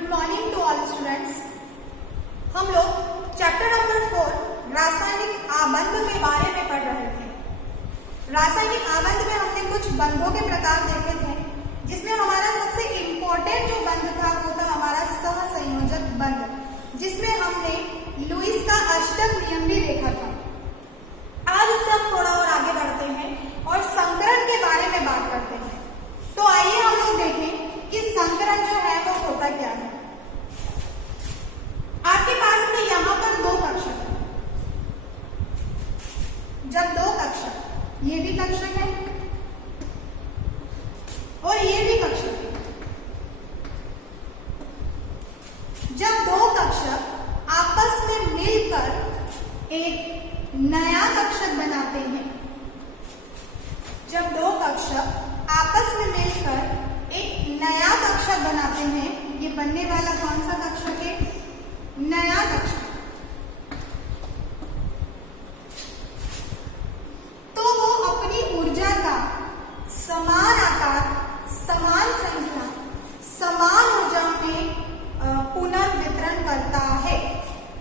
Good morning to all students. हम लोग chapter number 4 रासायनिक आबंध के बारे में पढ़ रहे थे। रासायनिक आबंध में हमने कुछ बंधों के प्रकार देखे थे, जिसमें हमारा सबसे इम्पोर्टेंट जो बंध था वो था हमारा सहसंयोजक बंध, जिसमें हमने लुईस का अष्टक नियम भी देखा था। आज उससे हम थोड़ा और आगे बढ़ते हैं और संकरण के बारे में बात करते हैं। तो आइए हम लोग देखें कि संकरण जो है वो होता क्या है। आपके पास में यहाँ पर दो कक्षक है। जब दो कक्षक, ये भी कक्षक है और ये भी कक्षक है, जब दो कक्षक आपस में मिलकर एक नया कक्षक बनाते हैं, जब दो कक्षक आपस में मिलकर एक नया कक्षक बनाते हैं, ये बनने वाला कौन सा कक्षक है? नया कक्षक। तो वो अपनी ऊर्जा का समान आकार, समान संख्या, समान ऊर्जा में पुनर्वितरण करता है।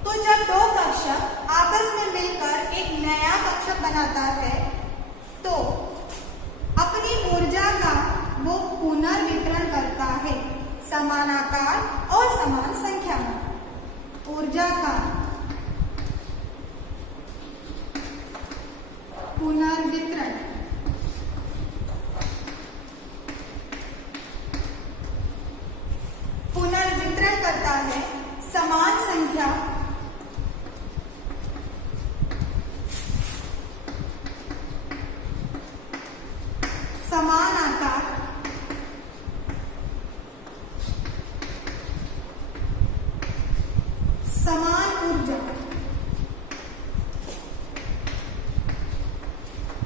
तो जब दो कक्षक आपस में मिलकर एक नया कक्षक बनाता है तो अपनी ऊर्जा का वो पुनर्वितरण करता है समान आकार और समान संख्या में। ऊर्जा का पुनर्वितरण करता है समान संख्या समान आकार समान ऊर्जा।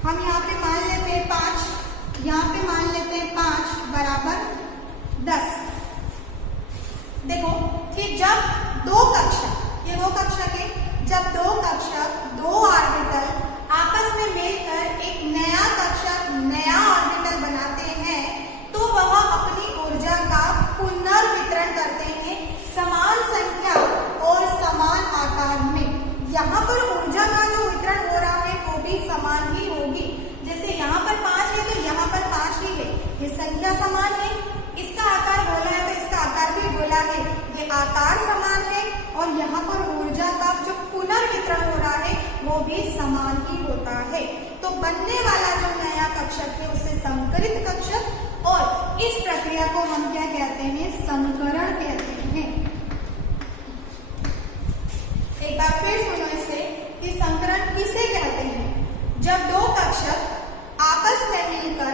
हम यहाँ पे मान लेते हैं 5, यहाँ पे मान लेते हैं 5 बराबर 10। देखो कि जब दो कक्षक, ये दो कक्षक है, जब दो कक्षक, दो ऑर्बिटल आपस में मिलकर एक नया कक्षक, नया ऑर्बिटल बनाते हैं तो वह अपनी ऊर्जा का पुनर्वितरण करते हैं समान संख्या और समान आकार में। यहाँ पर ऊर्जा का जो वितरण हो रहा है वो भी समान ही होगी। जैसे यहाँ पर 5 है तो यहाँ पर 5 ही है, ये संख्या समान है, इसका आकार गोला है तो इसका आकार भी गोला है, ये आकार समान है और यहाँ पर ऊर्जा का जो पुनर्वितरण हो रहा है वो भी समान ही होता है। तो बनने वाला जो नया कक्षक है उसे संकरित कक्षक, और इस प्रक्रिया को हम क्या कहते हैं? संकरण कहते हैं। एक बार फिर सुनो इसे कि संकरण किसे कहते हैं? जब दो कक्षक आपस में मिलकर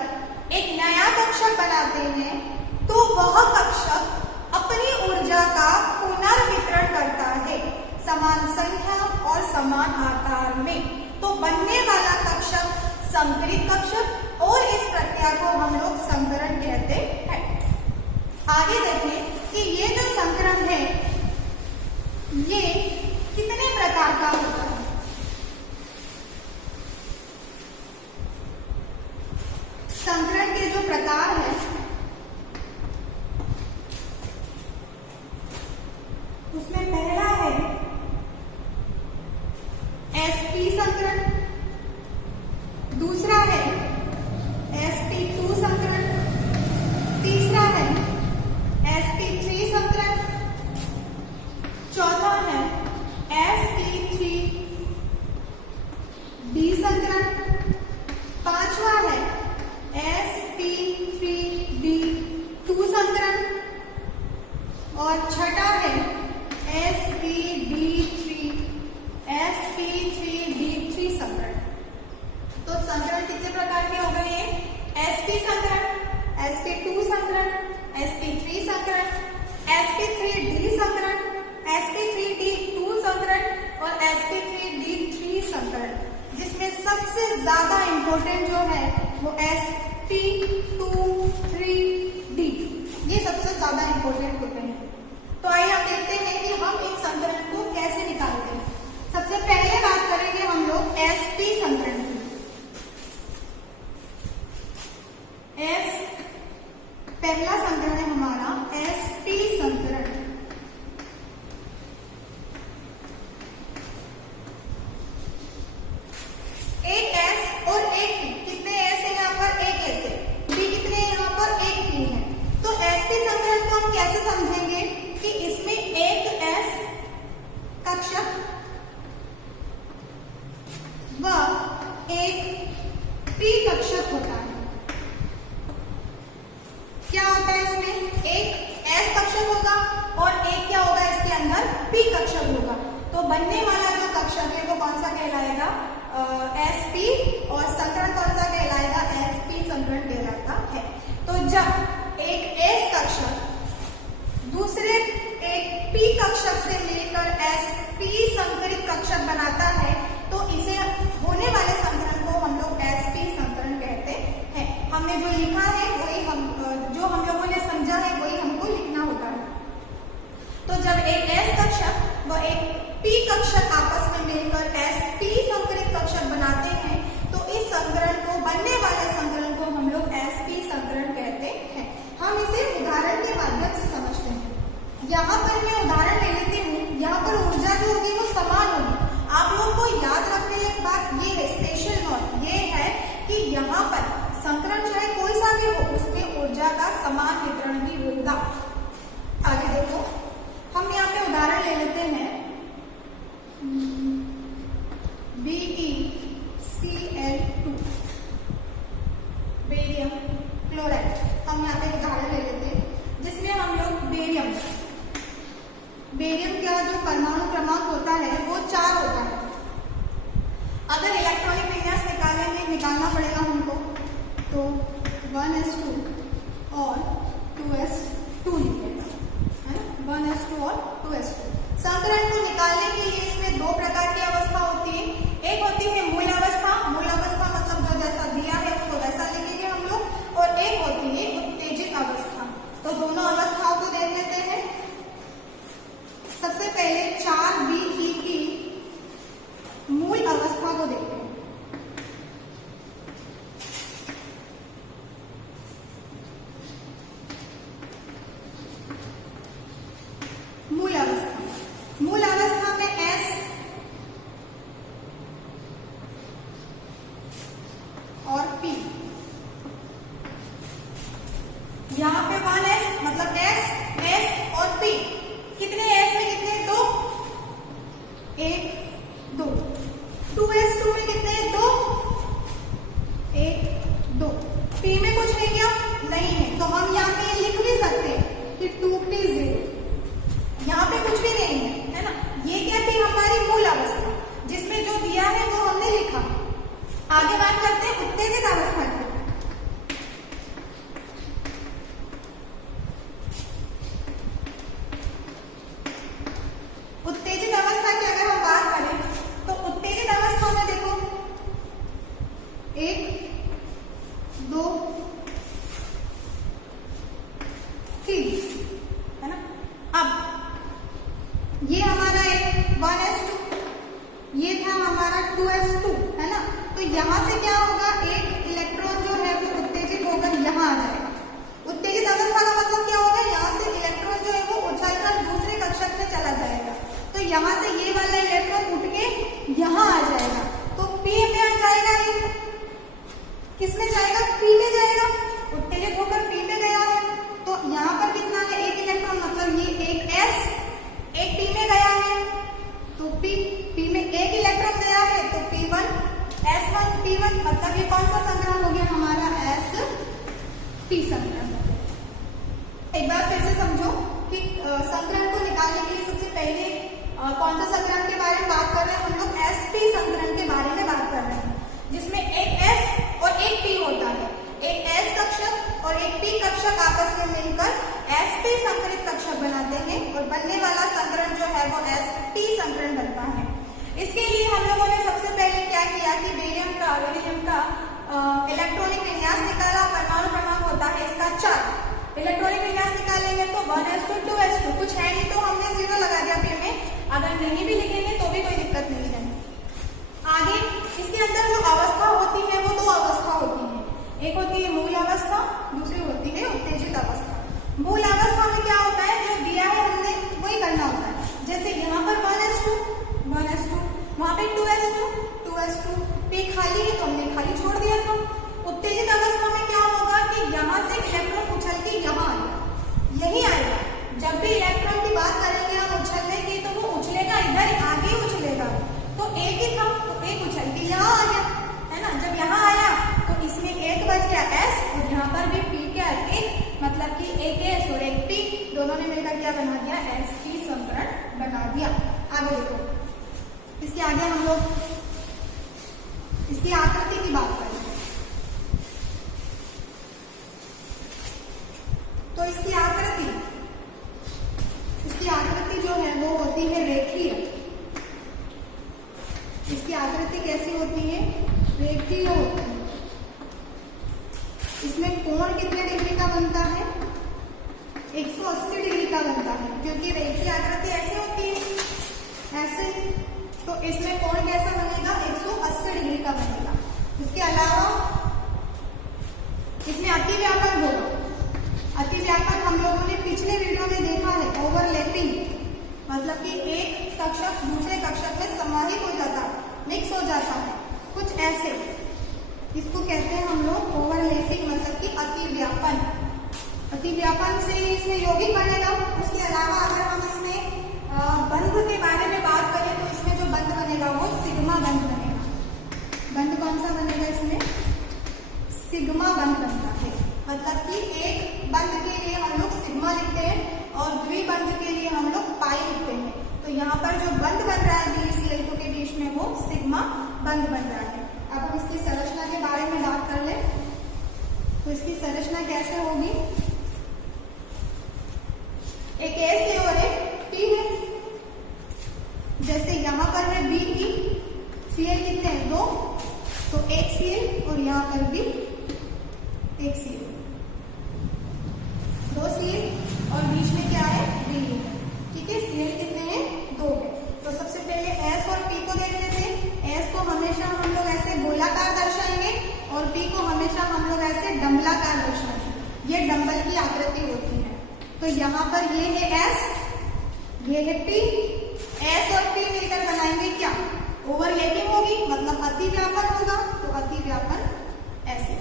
एक नया कक्षक बनाते हैं तो वह कक्षक अपनी ऊर्जा का पुनर्वितरण करता है समान संख्या और समान आकार में। तो बनने वाला कक्षक संकरित कक्षक, और इस प्रक्रिया को हम लोग संकरण कहते हैं। आगे देखें कि ये जो संकरण है ये कितने प्रकार का होता है। संकरण के जो प्रकार है उसमें पहला है sp संकरण, दूसरा है sp2 संकरण, तीसरा है sp3 संकरण, चौथा है sp3d संकरण, पांचवा है sp3d2 संकरण और छठा है sp3d3 संकरण। तो संकरण कितने प्रकार के हो गए हैं? sp संकरण, sp2 संकरण, sp3 संकरण, sp3d संकरण, sp3d2 संकरण और sp3d3 संकरण, जिसमें सबसे ज्यादा इंपॉर्टेंट जो है वो sp2,3d, ये सबसे ज्यादा इंपॉर्टेंट होते हैं। तो आइए हम देखते हैं कि हम इन संकरण को कैसे निकालते हैं। सबसे पहले बात करेंगे हम लोग sp संकरण की। पहला संकरण है हमारा sp संकरण। एक पी कक्षक होता है। क्या होता है इसमें? एक एस कक्षक होगा और एक क्या होगा इसके अंदर? पी कक्षक होगा। तो बनने वाला जो कक्षक है वो कौन सा कहलाएगा? एस पी, और संकरण कौन सा कहलाएगा? एस पी संकरण कहलाता है। तो जब एक एस कक्षक दूसरे एक पी कक्षक से मिलकर एस पी संकरित कक्षक बनाता है तो इसे होने वाले संकरण को हम लोग एस पी संकरण कहते हैं। हमने जो लिखा है वही जो हम लोगों ने समझा है वही हमको लिखना होता है। तो जब एक एस कक्षक व एक पी कक्षक आपस में मिलकर एस पी संकरित कक्षक बनाते हैं तो इस संकरण को, बनने वाले संकरण को हम लोग एस पी संकरण कहते हैं। हम इसे उदाहरण के माध्यम से समझते हैं। यहाँ पर मैं उदाहरण ले लेती हूँ। यहाँ पर ऊर्जा जो होगी वो समान होगी। आप लोगों को याद रखने एक बात ये है, स्पेशल नोट ये है कि यहाँ पर संकरण चाहे कोई सा भी हो उसमें ऊर्जा का समान वितरण भी होगा। आगे देखो, हम यहाँ पे उदाहरण ले लेते हैं BeCl2 बेरियम क्लोराइड। हम यहाँ पे उदाहरण ले लेते हैं जिसमें हम लोग बेरियम का जो परमाणु क्रमांक होता है वो 4 होता है। अगर इलेक्ट्रॉनिक विन्यास निकालना पड़ेगा हमको तो 1s2 और 2s2 लिखेगा, है ना? 1s2 और 2s2। संकरण को निकालने के लिए इसमें दो प्रकार की अवस्था होती है। एक होती है मूल अवस्था। मूल अवस्था मतलब जो जैसा दिया है उसको वैसा लिखेंगे हम लोग। और एक होती है उत्तेजित अवस्था। तो दोनों अवस्थाओं को देख लेते हैं। सबसे पहले 4Be की मूल अवस्था को देखते हैं। मूल अवस्था में S और P। यहाँ पे 1s मतलब S और P। कितने S में कितने? 2, 1, 2। 2s2 में कितने? 2, 1, 2। P में कुछ है क्या? नहीं है। तो हम यहाँ पे लिख भी सकते हैं कि 2P0। यहाँ पे कुछ भी नहीं है ना? ये क्या थी? हमारी मूल अवस्था, जिसमें जो दिया है वो हमने लिखा। आगे बात करते हैं उत्तेजित अवस्था की। उत्तेजित अवस्था की अगर हम बात करें तो उत्तेजित अवस्था में देखो 1, 2, 3, है ना? अब ये हमारा एक 1s2, ये था हमारा 2s2, है ना? तो यहाँ से क्या होगा? एक इलेक्ट्रॉन जो है वो उत्तेजित होकर यहाँ आ जाएगा। उत्तेजित अवस्था का मतलब क्या होगा? यहाँ से इलेक्ट्रॉन जो है वो उछलकर दूसरे कक्षक में चला जाएगा। तो यहाँ से ये वाला इलेक्ट्रॉन उठ के यहाँ आ जाएगा। तो P में आ जाएगा। ये किस में जाएगा? P में जाएगा। उत्तेजित होकर P में गया है। तो यहाँ पर कितना है? एक इलेक्ट्रॉन, मतलब ये एक S एक P में गया है। तो P में एक इलेक्ट्रॉन गया है तो P1 S1 P1, मतलब ये कौन सा संकरण हो गया? हमारा SP संकरण। एक बार फिर से समझो कि संकरण को निकालने के लिए सबसे पहले कौन सा संकरण के बारे में बात कर रहे हैं? हम लोग SP संकरण के बारे में बात कर रहे हैं, जिसमें एक S और एक P होता है। एक S कक्षक और एक P कक्षक आपस में मिलकर SP संकरित कक्षक बनाते हैं और बनने वाला संकरण जो है वो SP संकरण बनता है। इसके लिए हम लोगों ने सबसे पहले क्या किया कि बेरियम का इलेक्ट्रॉनिक विन्यास निकाला। परमाणु क्रमांक होता है इसका 4। इलेक्ट्रॉनिक विन्यास निकालेंगे तो 1s2 2s2, कुछ है नहीं तो हमने 0 लगा दिया P में। अगर नहीं भी लिखेंगे तो भी कोई दिक्कत नहीं है। आगे इसके अंदर जो अवस्था होती है वो 2 अवस्था होती है। एक होती है मूल अवस्था, दूसरी होती है उत्तेजित अवस्था। मूल अवस्था में क्या होता है? जो दिया है हमने वही करना होता है। जैसे यहाँ पर 1s2 वहां पे 2s2 P खाली है तो हमने खाली छोड़ दिया था। उत्तेजित अवस्था में क्या होगा कि यहाँ से इलेक्ट्रॉन उछल के यहाँ आएगा, यही आएगा। जब भी इलेक्ट्रॉन की बात करेंगे हम उछलने की तो वो उछलेगा इधर, आगे उछलेगा। तो एक ही था तो एक उछल के यहाँ आ गया, है ना? इसके आगे हम लोग इसकी आकृति की बात करें तो इसकी आकृति जो है वो होती है रेखीय। इसकी आकृति कैसी होती है? रेखीय होती है। इसमें कोण कितने डिग्री का बनता है? 180 डिग्री का बनता है, क्योंकि रेखीय आकृति ऐसे होती है, ऐसे। तो इसमें कोण कैसा बनेगा? 180 डिग्री का बनेगा। इसके अलावा इसमें अतिव्यापन होगा। अतिव्यापन हम लोगों ने पिछले वीडियो में देखा है, ओवरलैपिंग, मतलब कि एक कक्षक दूसरे कक्षक में समाहित हो जाता है, मिक्स हो जाता है, कुछ ऐसे। इसको कहते हैं हम लोग ओवरलैपिंग, मतलब कि अतिव्यापन। अतिव्यापन से इसमें यौगिक बनेगा। उसके अलावा अगर हम इसमें बंध के बारे में बात करें तो इसमें जो बंध बनेगा वो सिग्मा बंध बनेगा। बंध कौन सा बनेगा? इसमें सिग्मा बंध बनता है। मतलब कि एक बंध के लिए हम लोग सिग्मा लिखते हैं और द्विबंध के लिए हम लोग पाई लिखते हैं। तो यहाँ पर जो बंध बन रहा है BeCl2 के बीच में वो सिग्मा बंध बन रहा है। अब हम इसकी संरचना के बारे में बात कर ले तो इसकी संरचना कैसे होगी? एक S है और एक P है। जैसे यहाँ पर है BeCl कितने हैं? 2, तो एक Cl और यहाँ पर भी एक Cl, 2 Cl और बीच में क्या है? B है। ठीक है, Cl कितने हैं? 2 है। तो सबसे पहले S और P को देख लेते हैं। S को हमेशा हम लोग ऐसे गोलाकार दर्शाएंगे और P को हमेशा हम लोग ऐसे डंबलाकार दर्शाएंगे। ये डंबल की आकृति होती है। तो यहाँ पर ये है S, ये है P। S और P मिलकर बनाएंगे क्या? ओवरलैपिंग होगी, मतलब अतिव्यापन होगा। तो अतिव्यापन ऐसे,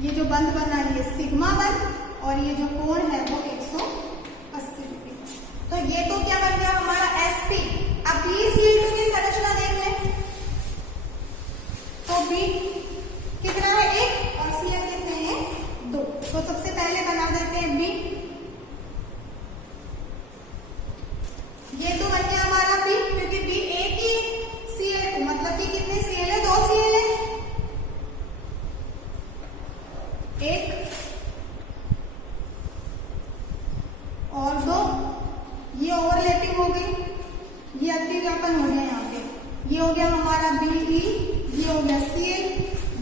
ये जो बंध बना है ये सिग्मा बंध और ये जो कोण है वो 180 डिग्री। तो ये तो क्या बन गया हमारा SP। अब BeCl2 की संरचना देख लें तो B कितना है? 1 और Cl कितने हैं? 2। तो सबसे पहले बना देते हैं B। ये तो बन गया हमारा B, क्योंकि B एक ही Cl, मतलब कि कितने Cl है? 2 Cl है। 1 और 2, ये ओवरलैपिंग हो गई, ये अतिव्यापन हो गया। यहाँ पे ये हो गया हमारा BE, ये हो गया Cl,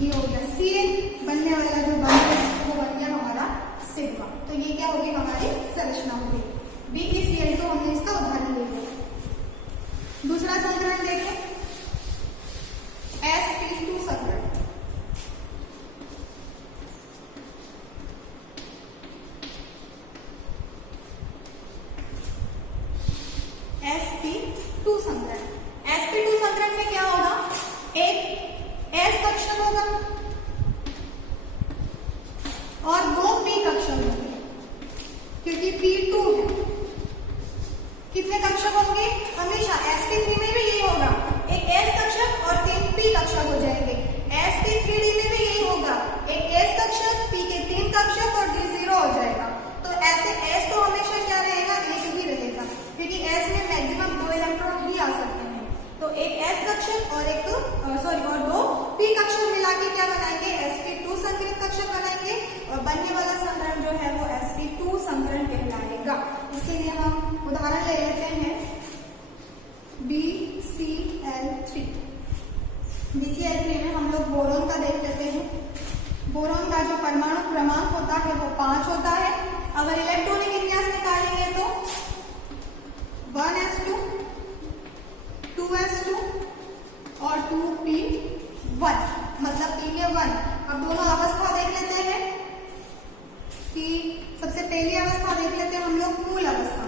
ये हो गया Cl। बनने वाला जो बंध है वो बन गया हमारा सिग्मा। तो ये क्या होगी? हमारी संरचना होगी। BeCl2 हमने इसका उदाहरण ले लिया। दूसरा संकरण देखें, sp2 संकरण। sp2 संकरण। sp2 संकरण में क्या होगा? एक S कक्षक होगा और 2 P कक्षक होंगे, क्योंकि P2 है। कितने कक्षक होंगे? हमेशा sp3 में भी यही होगा, एक S कक्षक और 3 P कक्षक हो जाएंगे। sp3d में भी यही होगा, एक S कक्षक, P के 3 कक्षक और D 0 हो जाएगा। तो ऐसे S तो हमेशा क्या रहेगा? एक ही रहेगा, क्योंकि S में मैक्सिमम 2 इलेक्ट्रॉन ही आ सकते हैं। तो एक S कक्षक और एक और 2 P कक्षक मिला के क्या बनाएंगे? sp2 संकरित कक्षक बनाएंगे और बनने वाला संकरण जो है वो sp2 संकरण कहलाएगा। इसके लिए हम उदाहरण ले लेते हैं BeCl3। BeCl3 में हम लोग बोरोन का देख लेते हैं। बोरोन का जो परमाणु क्रमांक होता है वो 5 होता है। अगर इलेक्ट्रॉनिक विन्यास निकालेंगे तो 1s2, 2s2 और 2p1, मतलब p में 1। अब दोनों अवस्था देख लेते हैं कि सबसे पहली अवस्था देख लेते हैं हम लोग मूल अवस्था।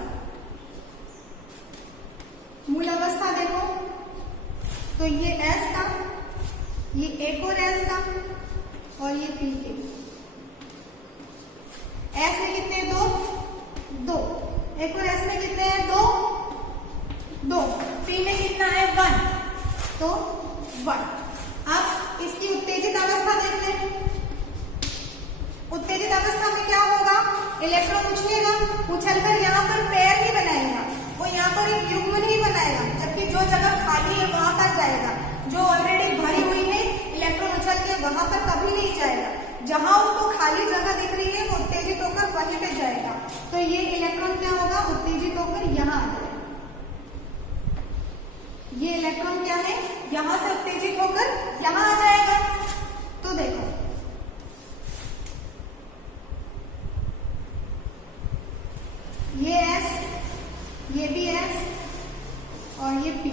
मूल अवस्था देखो तो ये S का, ये एक और S का और ये P के। S में कितने? 2, एक और S में कितने हैं? 2, P में कितना है? 1, तो 1। अब इसकी उत्तेजित अवस्था देख लें। उत्तेजित अवस्था में क्या होगा? इलेक्ट्रॉन उछलेगा, उछलकर यहाँ पर पेयर ही बनाएगा। वो यहाँ पर एक युग्म नहीं बनाएगा, जबकि जो जगह खाली है वहां पर जाएगा। जो ऑलरेडी भरी हुई है इलेक्ट्रॉन उछल के वहां पर कभी नहीं जाएगा। जहां उसको खाली जगह दिख रही है वो उत्तेजित होकर वहीं पे जाएगा। तो ये इलेक्ट्रॉन क्या होगा, उत्तेजित होकर यहाँ आ जाएगा। ये इलेक्ट्रॉन क्या है, यहां से उत्तेजित होकर यहां आ जाएगा। तो देखो ये S, ये भी S और ये P।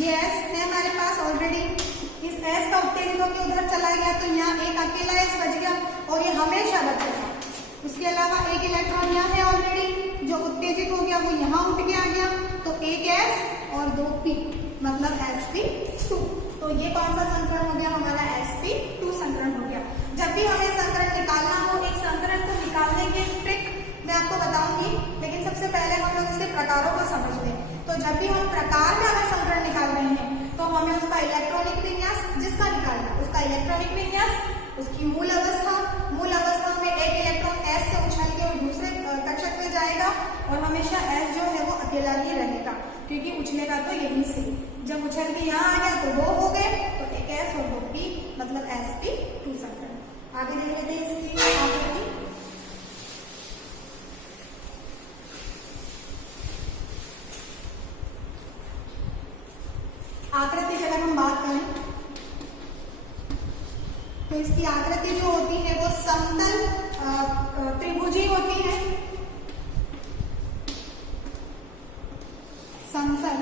ये S है हमारे पास ऑलरेडी, इस S का उत्तेजित होकर उधर चला गया तो यहाँ एक अकेला S बच गया और ये हमेशा बचेगा। उसके अलावा एक इलेक्ट्रॉन यहाँ है ऑलरेडी, जो उत्तेजित हो गया वो यहाँ उठ के आ गया, तो एक S और 2 P, मतलब sp2। तो ये कौन सा संकरण हो गया हमारा, sp2 संकरण हो गया। जब भी हमें संकरण निकालना हो, एक संकरण को निकालने की ट्रिक मैं आपको बताऊंगी, लेकिन सबसे पहले हम लोग इसके प्रकारों को समझ लें। तो जब भी हम प्रकार में अगर संकरण निकाल रहे हैं तो हमें उसका इलेक्ट्रॉनिक विन्यास जिसका निकालना, उसका इलेक्ट्रॉनिक विन्यास, उसकी मूल अवस्था में एक इलेक्ट्रॉन S से उछल के और दूसरे कक्षक में जाएगा और हमेशा S जो है वो अकेला ही रहेगा, क्योंकि उछलेगा तो यहीं से। जब उछल के यहाँ आ गया तो 2 हो गए, तो एक S और 2 P, मतलब sp2 संकरण। आगे देख लेते हैं इसकी आकृति। आकृति की अगर हम बात करें तो इसकी आकृति जो होती है वो समतल त्रिभुजी होती है। समतल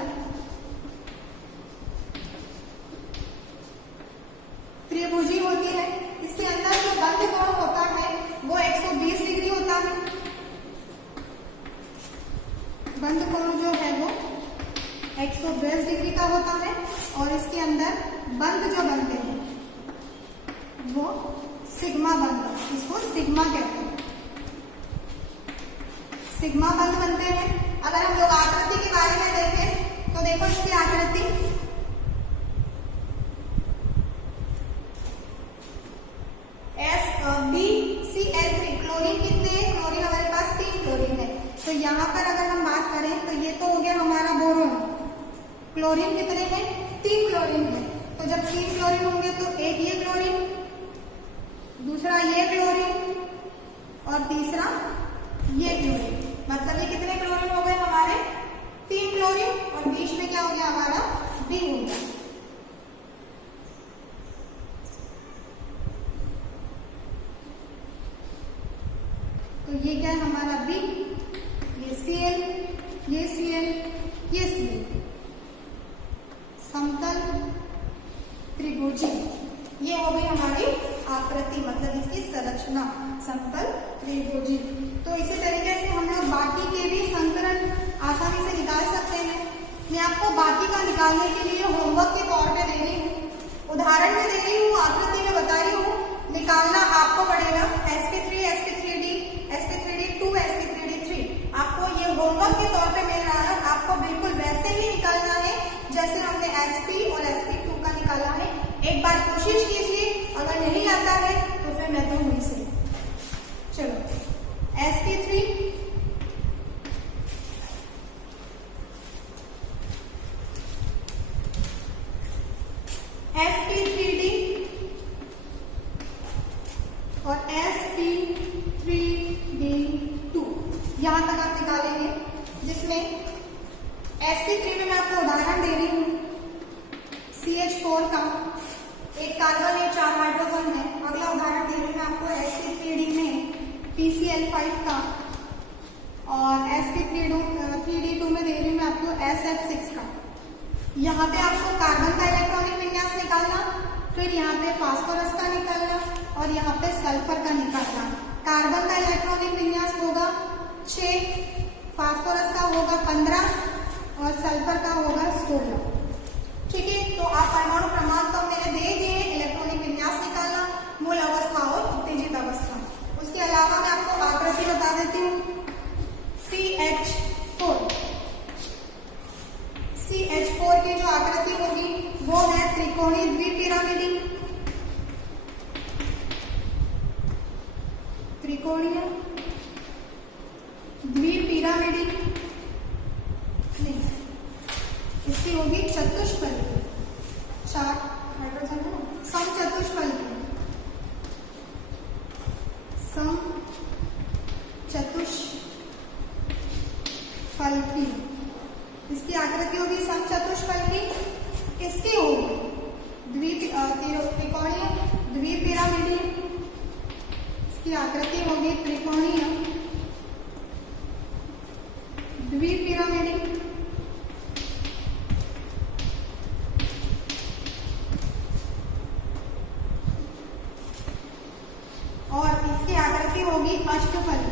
त्रिभुजी होती है। इसके अंदर जो बंध कोण होता है वो 120 डिग्री होता है। बंध कोण जो है वो 120 डिग्री का होता है और इसके अंदर बंध जो बनते हैं वो सिग्मा बंध, इसको सिग्मा कहते हैं। सिग्मा बंध बनते हैं। अगर हम लोग आकृति के बारे में देखें तो देखो इसकी आकृति SbCl3। क्लोरीन कितने हैं, क्लोरीन हमारे पास 3 क्लोरीन है। तो यहाँ पर अगर हम बात करें तो ये तो हो गया हमारा बोरोन। क्लोरीन कितने हैं, 3 क्लोरीन है। तो जब 3 क्लोरीन होंगे तो एक ये क्लोरीन, दूसरा ये क्लोरीन और तीसरा ये क्लोरीन, मतलब ये कितने क्लोरीन हो गए हमारे, 3 क्लोरीन और बीच में क्या हो गया हमारा B हो गया। तो ये क्या है हमारा B, ये Cl, ये Cl, ये Cl। समतल त्रिभुजी, ये हो गई हमारी आकृति, मतलब इसकी संरचना समतल त्रिभुजी। तो इसी तरीके से हम लोग बाकी के भी संकरण आसानी से निकाल सकते हैं। मैं आपको बाकी का निकालने के लिए होमवर्क के तौर पे दे रही हूँ, उदाहरण में दे रही हूँ, आकृति में बता रही हूँ। निकालना आपको पड़ेगा sp3, sp3d, sp3d2, sp3d3। आपको ये होमवर्क के तौर पे मिल रहा है, आपको बिल्कुल वैसे ही निकालना है जैसे हमने sp और sp2 का निकाला है। एक बार कोशिश कीजिए, अगर नहीं आता है तो फिर मैं तो वहीं से। चलो sp3 sp3d और sp3d2 यहां तक आप निकालेंगे, जिसमें sp3 में मैं आपको उदाहरण दे रही हूं CH4 का, एक कार्बन है, 4 हाइड्रोजन है। अगला उदाहरण दे रही हूं मैं आपको sp3d में PCl5 का, और sp3d2 में दे रही हूं मैं आपको SF6 का। यहाँ पे आपको कार्बन का इलेक्ट्रॉनिक विन्यास निकालना, फिर यहाँ पे फास्फोरस का निकालना और यहाँ पे सल्फर का निकालना। कार्बन का इलेक्ट्रॉनिक विन्यास होगा 6, फास्फोरस का होगा 15 और सल्फर का होगा 16। ठीक है, तो आप परमाणु क्रमांक तो मैंने दे दिए, इलेक्ट्रॉनिक विन्यास निकालना, मूल अवस्था और उत्तेजित अवस्था। उसके अलावा मैं आपको आकृति बता देती हूँ। CH4 की जो आकृति होगी वो है त्रिकोणीय द्विपिरामिडी। त्रिकोणीय द्विपिरामिडी इसकी आकृति होगी त्रिकोणीय द्विपिरामिड। और इसकी आकृति होगी अष्टफली।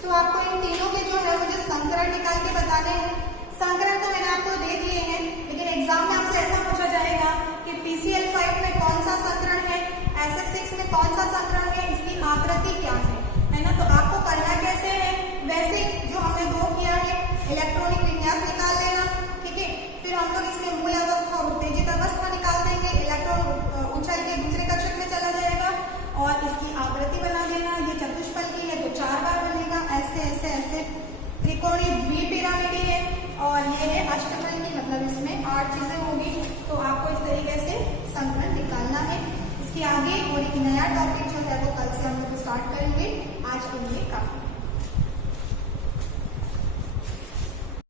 तो आपको इन तीनों के जो है मुझे संकरण निकाल के बताने हैं। संकरण तो मैंने आपको दे दिए हैं, लेकिन एग्जाम में आपसे ऐसा पूछा जाएगा कि PCL 5 में कौन सा संकरण है, SF6 में कौन सा संकरण है, इसकी आकृति क्या है ना। तो आपको करना कैसे है, वैसे जो हमने दो किया है, इलेक्ट्रॉनिक विन्यास निकाल लेना, ठीक है। फिर हम लोग इसमें मूल अवस्था और उत्तेजित अवस्था निकाल देंगे, इलेक्ट्रॉन उछल के दूसरे कक्षक में चला जाएगा और इसकी आकृति बना देना। ये चतुष्फल की है तो 4 बार बनेगा, ऐसे ऐसे ऐसे त्रिकोणीय द्विपिरामिडी है, और ये है अष्टफल की, मतलब इसमें 8 चीजें होगी। तो आपको इस तरीके से संकलन निकालना है। इसके आगे और एक नया टॉपिक जो है वो कल से हम लोग स्टार्ट करेंगे। आज के लिए काफी।